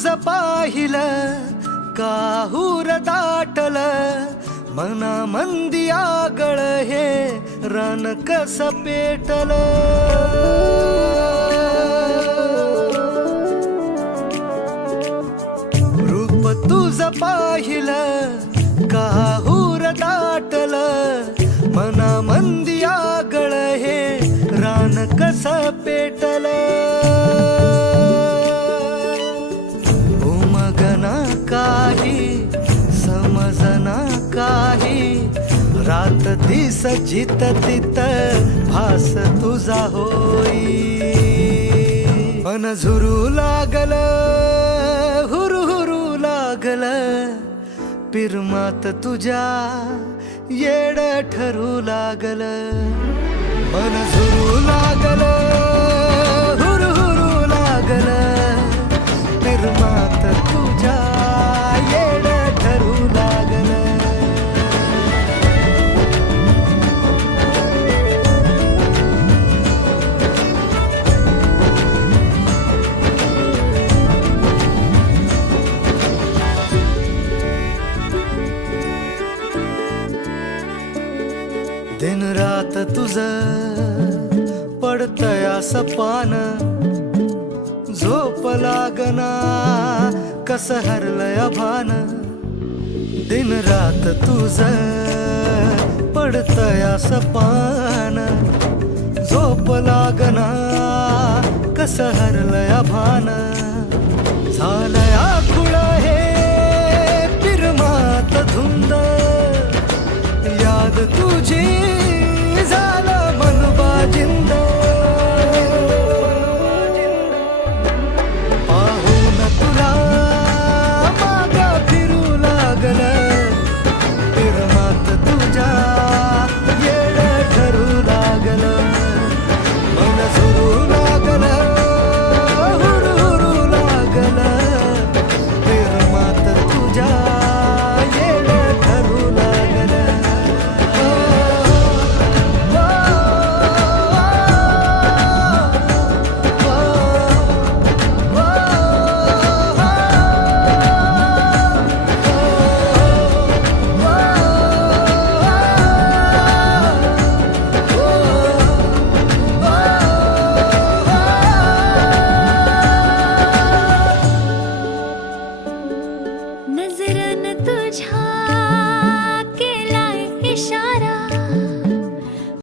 तुझं पाहिलं काहूर दाटल मना मंदी आगळ हे रान कस पेटल रूप तुझं पाहिलं काहूर दाटल मना मंदी आगळ हे रान कस पेटल उमगना काही समजना काही रात दिस जित तित भास तुझा होई मन झुरू लागल हुरू हुरू लागल पिरमात तुझ्या येड ठरू लागल मन झुरू लागल हुरू हुरू लागल पिरमात तुझ्या येड ठरू लागल दिन रात तुझं पडतया सपान झोप लागना कस हरलय भान दिन रात तुझं पडतया सपान झोप लागना कस हरलय भान झालया खुळ हे पिरमात धुंद याद तुझी झालं मन बाजिंद पाहून तुला मागा फिरू लागल पिरमात तुझ्या येड ठरू लागल मन झुरू लागल हुरू हुरू लागल पिरमात तुझ्या येड ठरू लागल नजरन तू